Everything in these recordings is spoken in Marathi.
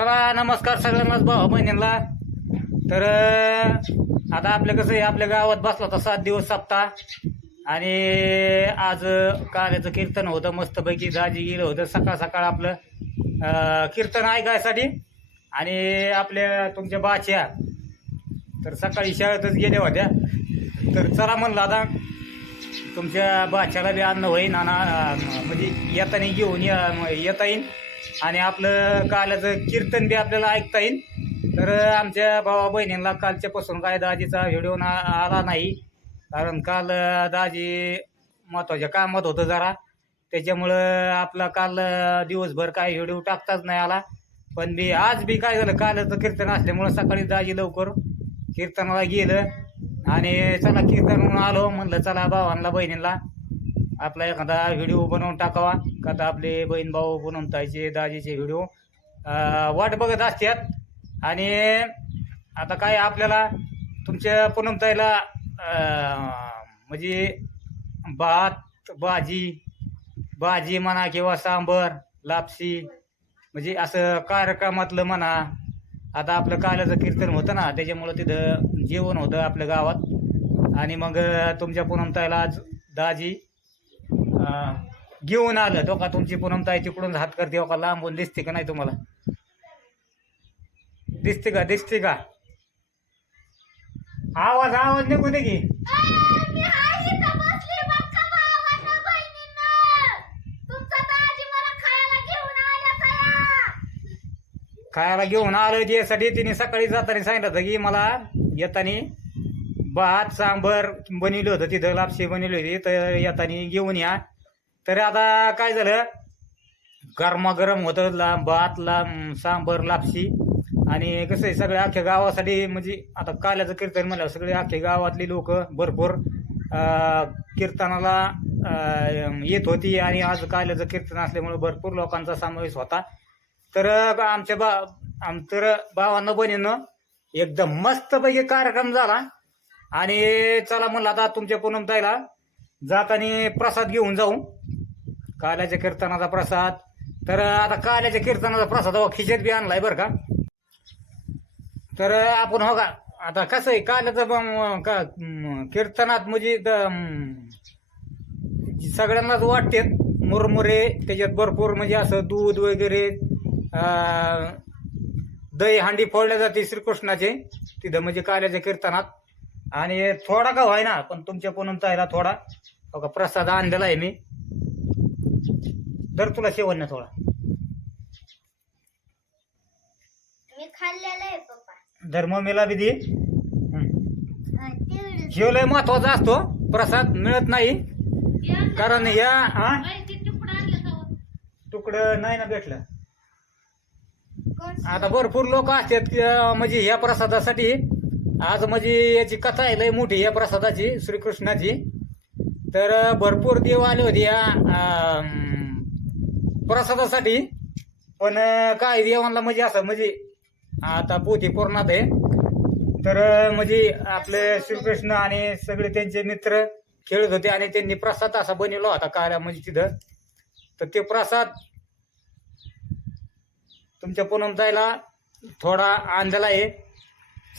चला नमस्कार सगळ्यांनाच भाऊ बहिणींना. तर आता आपलं कसं आहे आपल्या गावात बसला होता सात दिवस सप्ताह. आणि आज काल्याचं कीर्तन होतं मस्तपैकी दाजी गेलं होतं सकाळ सकाळ आपलं कीर्तन ऐकायसाठी. आणि आपल्या तुमच्या बाच्या. तर सकाळी शाळेतच गेल्या होत्या. तर चला म्हणलं आता तुमच्या बाच्याला बी अन्न होईन आणि म्हणजे येताना घेऊन येता येईन. आणि आपलं कालचं कीर्तन बी आपल्याला ऐकता येईल. तर आमच्या भावा बहिणींना कालच्यापासून काय दाजीचा व्हिडिओ ना आला नाही. कारण काल दाजी महत्त्वाच्या कामात होतं जरा. त्याच्यामुळं आपला काल दिवसभर काय व्हिडिओ टाकताच नाही आला. पण मी आज बी काय झालं कालचं कीर्तन असल्यामुळं सकाळी दाजी लवकर कीर्तनाला गेलं. आणि चला कीर्तन आलो. म्हणलं चला भावांना बहिणींना आपला एखादा व्हिडिओ बनवून टाकावा. का तर आपले बहीण भाऊ बनवतायचे दाजीचे व्हिडिओ वाट बघत असतात आणि आता काय आपल्याला तुमच्या पुनमताईला म्हणजे भात भाजी भाजी म्हणा किंवा सांबर लापसी म्हणजे असं कार्यक्रमातलं म्हणा आता आपलं काल्याचं कीर्तन होतं ना त्याच्यामुळं तिथं जेवण होतं आपल्या गावात. आणि मग तुमच्या पुनमताईला आज दाजी घेऊन आलं. तो का तुमची पूनमताई तिकडून हात करते हो का लांबून दिसते का नाही तुम्हाला? दिसते का? दिसते का? आवाज आवाज निघू दे की. खायला घेऊन आलं त्यासाठी तिने सकाळी जाताना सांगितलं होतं की मला येताना भात सांबर बनवलं होतं. तिथं लापशी बनवली होती. तर येताना घेऊन या. तर आता काय झालं? गरमागरम होतं लांब भात लांब सांबर लापशी. आणि कसं आहे सगळ्या अख्ख्या गावासाठी म्हणजे आता काल्याचं कीर्तन म्हणलं सगळे अख्ख्या गावातली लोक भरपूर कीर्तनाला येत होती. आणि आज काल्याचं कीर्तन असल्यामुळे भरपूर लोकांचा समावेश होता. तर आमच्या बा आम तर भावांना बहिणीनं एकदम मस्तपैकी कार्यक्रम झाला. आणि चला म्हणलं आता तुमच्या पूनमताईला जाताना प्रसाद घेऊन जाऊ. काल्याच्या कीर्तनाचा प्रसाद. तर आता काल्याच्या कीर्तनाचा प्रसाद हो खिचेत बी आणलाय बरं का? तर आपण हो का आता कसं आहे काल्याचं का कीर्तनात म्हणजे सगळ्यांनाच वाटते मुरमुरे त्याच्यात भरपूर म्हणजे असं दूध वगैरे दही हांडी फोडल्या जाते श्रीकृष्णाचे तिथं म्हणजे काल्याच्या कीर्तनात. आणि थोडा का व्हायना पण तुमच्या पूनमताईला थोडा हो का प्रसाद आणलेला आहे मी. तर तुला शेवण ना थोडा. मी खाल्लेलं आहे पप्पा. धर्ममेला बी दे. हं. हा, तेवढंच. ह्यो लय महत्त्वाचा असतो प्रसाद मिळत नाही. कारण या हा? तुकडं नाही ना भेटलं. कोण आता भरपूर लोक असतात की, अं, म्हणजे या प्रसादासाठी. आज म्हणजे याची कथा आहे लय मोठी या प्रसादाची श्रीकृष्णाची. तर भरपूर देव आले होते या प्रसादासाठी. पण काय देवांना म्हणजे असं म्हणजे आता पोथी पूर्णात आहे. तर म्हणजे आपले श्रीकृष्ण आणि सगळे त्यांचे मित्र खेळत होते आणि त्यांनी प्रसाद असा बनवला होता काळ्या म्हणजे तिथं. तर ते प्रसाद तुमच्या पूनम जायला थोडा आणलेला आहे.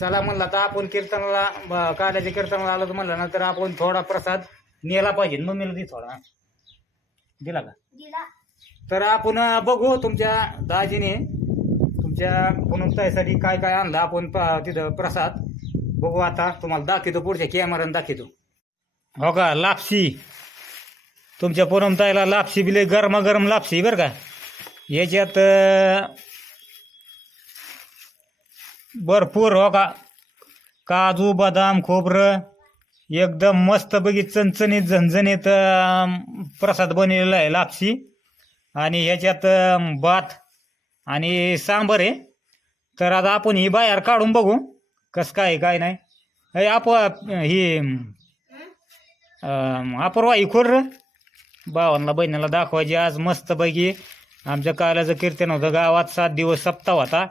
चला म्हणलं तर आपण कीर्तनाला ब- काल्याच्या कीर्तनाला आलो तर म्हणलं ना तर आपण थोडा प्रसाद नेला पाहिजे मम्मीला दे थोडा. दिला का? दिला. तर आपण बघू तुमच्या दाजीने तुमच्या पूनमताईसाठी काय काय आणलं आपण तिथं प्रसाद. बघू आता तुम्हाला दाखवतो पुढच्या कॅमेरानं दाखवतो. हो का? लापशी. तुमच्या पूनमताईला लापशी बिले गरमागरम लापशी बरं का? याच्यात भरपूर हो का? काजू बदाम खोबरं एकदम मस्त बघी चणचणीत झणझणीत प्रसाद बनलेला आहे लापशी. आणि ह्याच्यात भात आणि सांबर आहे. तर आता आपण ही बाहेर काढून बघू कसं काय काय नाही. हे आप ही अं, अपूर्वा ही खोर भावांना बहिणीला दाखवायची आज मस्तपैकी. आमच्या काल्याचं कीर्तन होतं गावात सात दिवस सप्ताह होता.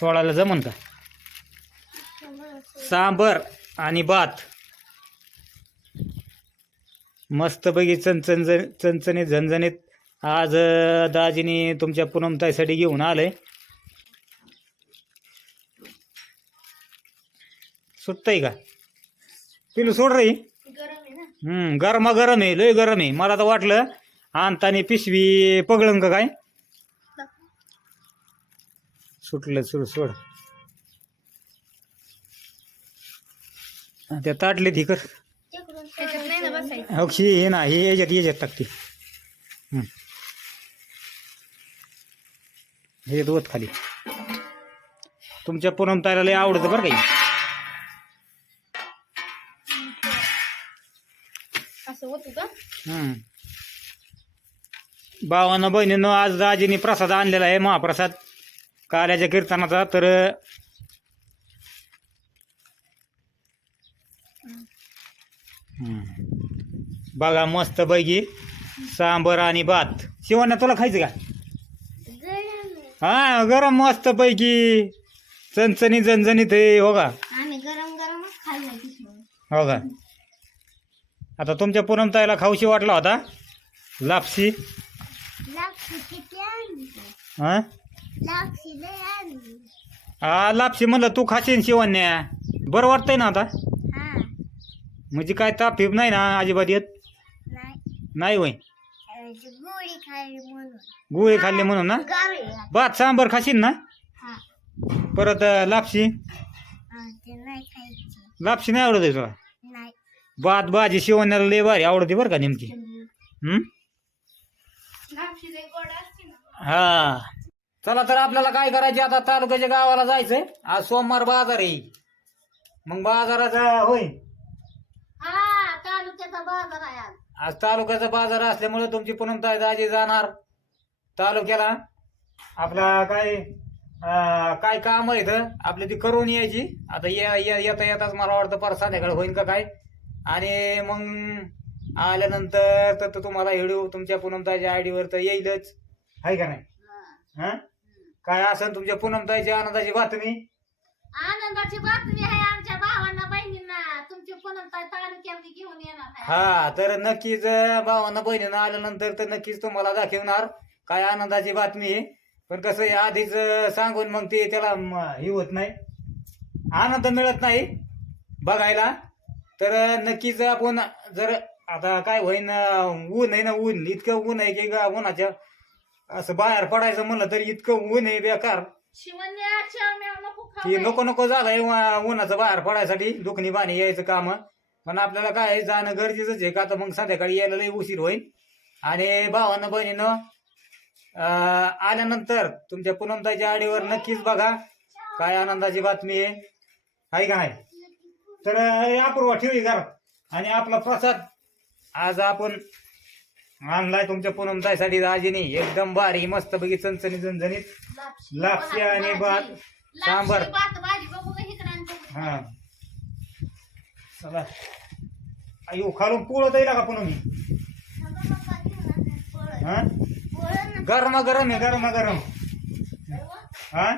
सोळाला जमन का? सांबर. आणि भात मस्तपैकी चणचण चणचणीत झणझणीत आज दाजीनी दाजीने तुमच्या पुनमताईसाठी घेऊन आलंय. सुटतंय का? पिलू सोड रे. आहे हम्म गरमा गरम आहे लय गरम आहे. मला तर वाटलं आणताने पिशवी पगळंग का काय? सुटलं सोड सोड. त्या ताटले कर. नाही ना बसायचं? अक्षी हे ना हे याच्यात याच्यात टाकते. हे दोत खाली. तुमच्या पूनम ताईला लय आवडतं बरं काही. भावानं बहिणीनं आज दाजीने प्रसाद आणलेला आहे महाप्रसाद. काल्याच्या कीर्तनाचा तर बघा मस्त पैकी सांबर आणि भात. शिवण्या तुला खायचं का? हा गरम मस्त पैकी. चणचणी झणझणीत आहे हो का? हो का? आता तुमच्या पूनमताईला खाऊशी वाटला होता? लापशी. हा हा? लापशी म्हणलं तू खाशीन शिवण्या बरं वाटतंय ना आता? म्हणजे काय ताप फिप नाही ना अजिबात येत? नाही. गोळी खाल्ली म्हणून. गुळे खाल्ले म्हणून ना? गावी. भात सांबर खाशीन ना? हा. परत अं, लापशी? हा, ते नाही खायची. लापशी नाही आवडत आहे तुला? नाही. भात भाजी शिवण्याला लय भारी आवडते बरं का नेमकी. हम्म? लापशी लय गोड असते ना. हा. चला तर आपल्याला काय करायचे? आता तालुक्याच्या गावाला जायचंय. आज सोमवार बाजार आहे. मग बाजाराचा होय. हा तालुक्याचा बाजार आहे आज. आज तालुक्याचा बाजार असल्यामुळे तुमची पूनमताई दाजी जाणार. तालुक्याला आपला काय अं, काय काम आहे इथं आपली ती करून यायची. आता ये- ये- येता येताच मला वाटतं परत संध्याकाळी होईन का काय? आणि मग आल्यानंतर तर तो तुम्हाला व्हिडिओ तुमच्या पूनमताईच्या आयडीवर तर येईलच. आहे का नाही? हा. काय असेल तुमच्या पूनमताईची आनंदाची बातमी? आनंदाची बातमी आहे आमच्या भावांना बहिणींना. तुमची पुनमताई तालुक्यामध्ये घेऊन येणार आहे. हा तर नक्कीच अं, भावांना बहिणीनं आल्यानंतर तर नक्कीच तुम्हाला दाखवणार काय आनंदाची बातमी आहे. पण कसं आहे आधीच अं, सांगून मग ते त्याला म, हे होत नाही. आनंद मिळत नाही बघायला. तर अं, नक्कीच आपण जर आता काय होईन अं, ऊन आहे ना ऊन. इतकं ऊन आहे की गा उन्हाच्या असं बाहेर पडायचं म्हणलं तर इतकं ऊन आहे बेकार. शाम्या नको नको झालंय उ- उन्हाचं बाहेर पडायसाठी दुखणी बाणी यायचं काम. पण आपल्याला काय आहे, जाणं गरजेचंच आहे का? तर मग संध्याकाळी यायला लई उशीर होईल. आणि भावानं बहिणीनं अं, आल्यानंतर तुमच्या पूनमताईच्या आडीवर नक्कीच बघा काय आनंदाची बातमी आहे. आहे का तर अं, अपूर्वा ठेवी घरात आणि आपला प्रसाद आज आपण आणलाय तुमच्या पूनमताईसाठी दाजीने. एकदम भारी मस्त बघी चणचणी झणझणीत. लापशी आणि भात. सांबर. हा चला अयो खालून पोळत येईल का पुन्हा मी थांबा पप्पा, घेऊन आणा पोळं. हा. गरमा गरम आहे गरमा गरम. हा.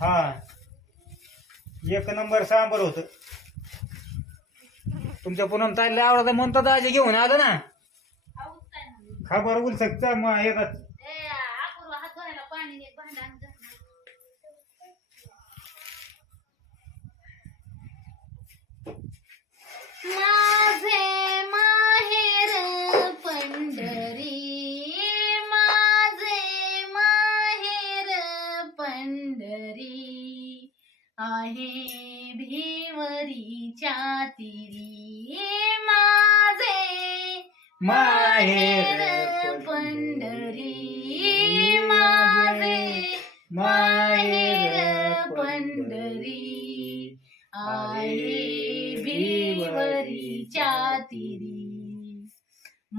हा. एक नंबर सांबर होत. तुमच्या पूनम ताईला आवडत. म्हणतो दाजी घेऊन आलं ना. खबर म्हणू? खा मग येतात हात पाणी माझे माहेर पंढरी माझे माहेर पंढरी आहे भिवरीच्या तिरी माहेर पंढरी माझे माहेर पंढरी आहे भिवरीच्या तिरी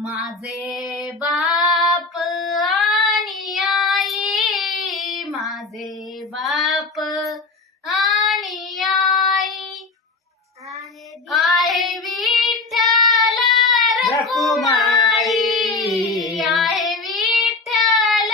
माझे बाप आणि आई माझे बाप रखुमाई आहे विठ्ठल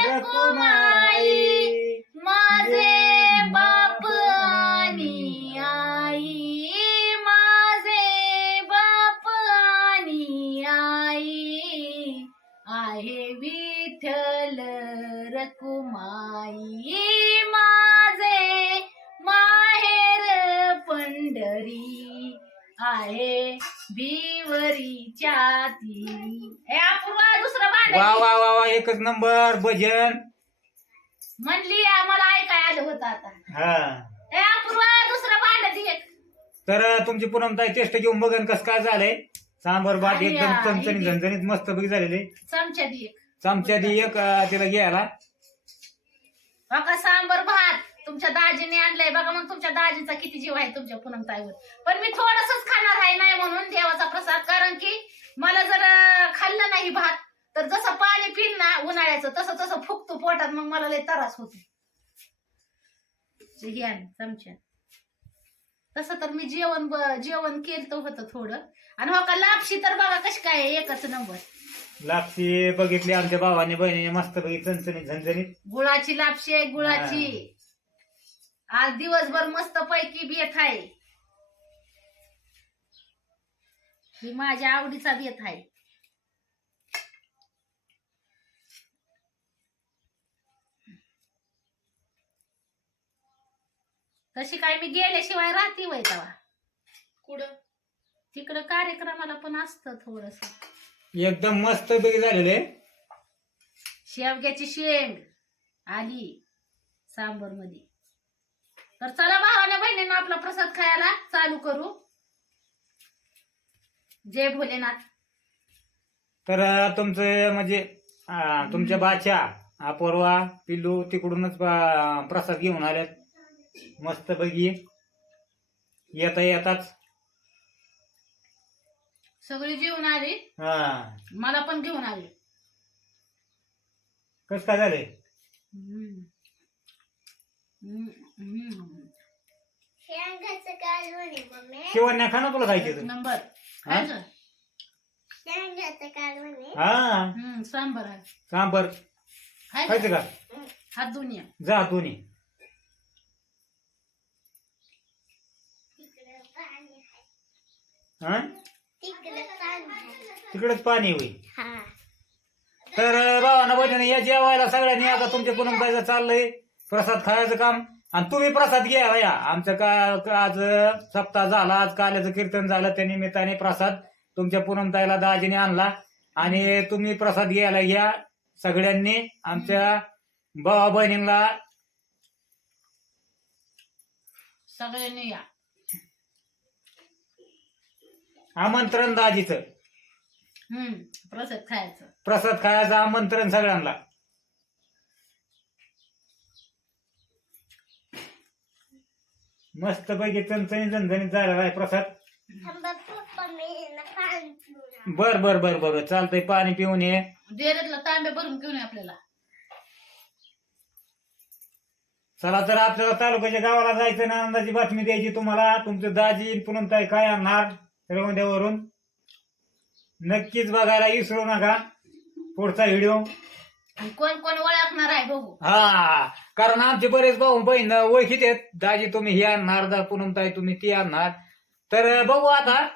रखुमाई माझे बाप आणि आई. माझे बाप आणि आई. रकुमाई. माझे माहेर पंढरी. आहे बिवरीच्या ती अपूर्वा दुसरं वा भांड वा वा वा एकच नंबर भजन. म्हणली आम्हाला ऐकाय आलं होतं आता. हा. अपूर्वा दुसरं भांड दे एक. तर तुमची पुनमताई टेस्ट घेऊन बघन कसं काय झालंय. सांबर भात आणि, एकदम चमचणीत इथे- झणझणीत मस्त पैकी झालेले. चमचा दे एक. चमच्या दी एक अं, तिला घ्यायला. बघा सांबर भात? तुमच्या दाजीने आणलंय. बघा मग तुमच्या दाजीचा किती जीव आहे तुमच्या पुनमताईवर. पण मी थोडसच खाणार आहे नाही म्हणून देवाचा प्रसाद. कारण की मला जर खाल्लं नाही भात तर जसं पाणी पिल ना उन्हाळ्याचं तसं तसं फुकतो पोटात. मग मला लय त्रास होतो. घ्या चमच्या तसं तर मी जेवण जेवण केलं होतं थोडं. आणि हो का लापशी तर बघा कशी काय आहे, एकच नंबर. लापशी बघितली आमच्या भावाने बहिणीने मस्त चणचणीत झणझणीत. गुळाची लापशी आहे गुळाची. आज दिवसभर मस्त पैकी बेत आहे. ही माझ्या आवडीचा बेत आहे. तशी काय मी गेल्याशिवाय राहते वय तेव्हा कुठं? तिकडं कार्यक्रमाला पण असतं थोडस. एकदम मस्त पैकी झालेले. शेवग्याची शेंग आली सांबरमध्ये तर चला भावाने बहिणीनं आपला प्रसाद खायला चालू करू. जय भोलेनाथ. तर अं, तुमचं म्हणजे अं, तुमच्या बाच्या अपूर्वा पिल्लू तिकडूनच अं, प्रसाद घेऊन आल्यात. मस्त पैकी येता येताच. सगळी जेवण आली? हा. मला पण घेऊन आली. कस काय झालंय? हम्म. हम्म, शेवण्या खा ना तुला खायचे तर. नंबर. हा? खायचं? हा? हम्म, सांबर आहे. सांबर. खायचं? खायचं का? हात जा दोन्ही हा? तिकडेच पाणी होईल हा तर भावाना बहिणीने या जेवायला सगळ्यांनी आता तुमच्या पुनमताईचं चाललंय. प्रसाद खायचं काम. आणि तुम्ही प्रसाद घ्या या. आमचं का आज सप्ताह झाला आज काल्याचं कीर्तन झालं त्या निमित्ताने प्रसाद तुमच्या पुनमताईला दाजीने आणला. आणि तुम्ही प्रसाद घ्यायला घ्या सगळ्यांनी. आमच्या भावा बहिणींना सगळ्यांनी या. आमंत्रण दाजीचं. हम्म प्रसाद खायचं. प्रसाद खायचं आमंत्रण सगळ्यांना. मस्त पैकी चणचणीत झणझणीत झालेला आहे प्रसाद. थांबा पप्पा मी ना पाणी पिऊन बर बर बर बर चालतंय पाणी पिऊन ये. डेरेतला तांबे भरून घेऊन ये आपल्याला. चला तर आपल्याला तालुक्याच्या गावाला जायचं ना. आनंदाची बातमी द्यायची तुम्हाला. तुमचं दाजी पुनमताई काय आणणार? श्रीगोंद्यावरून नक्कीच बघायला विसरू नका. पुढचा व्हिडिओ. कोण कोण ओळखणार आहे बघू. हा कारण आमचे बरेच भाऊ बहीण ओळखीत आहेत. दाजी तुम्ही हे आणणार दा पुनमताई तुम्ही ती आणणार. तर बघू आता.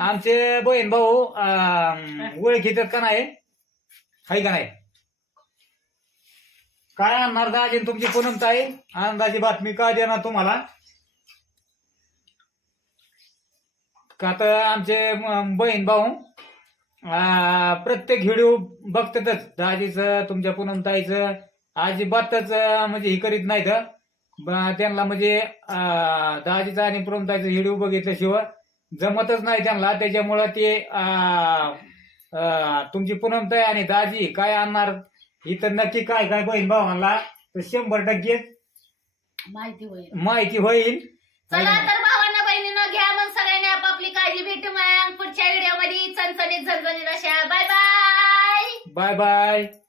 आमचे बहीण भाऊ अं, ओळखीत आहेत का नाही? हाय का नाही? काय आणणार दाजी आणि तुमची पुनमताई आनंदाची बातमी काय देणार तुम्हाला? का तर आमचे म- बहीण भाऊ प्रत्येक व्हिडिओ बघतातच. दाजीचं तुमच्या पुनमताईचं अजिबातच अं, म्हणजे हे करीत नाहीत. ब- त्यांना म्हणजे दाजीचा आणि पुनमताईचं व्हिडिओ बघितल्याशिवाय जमतच नाही त्यांना. त्याच्यामुळं ते तुमची पुनमताई आणि दाजी काय आणणार? इथं नक्की काय काय बहीण भावांना तर शंभर टक्के माहिती होईल. माहिती होईल. मग पुढच्या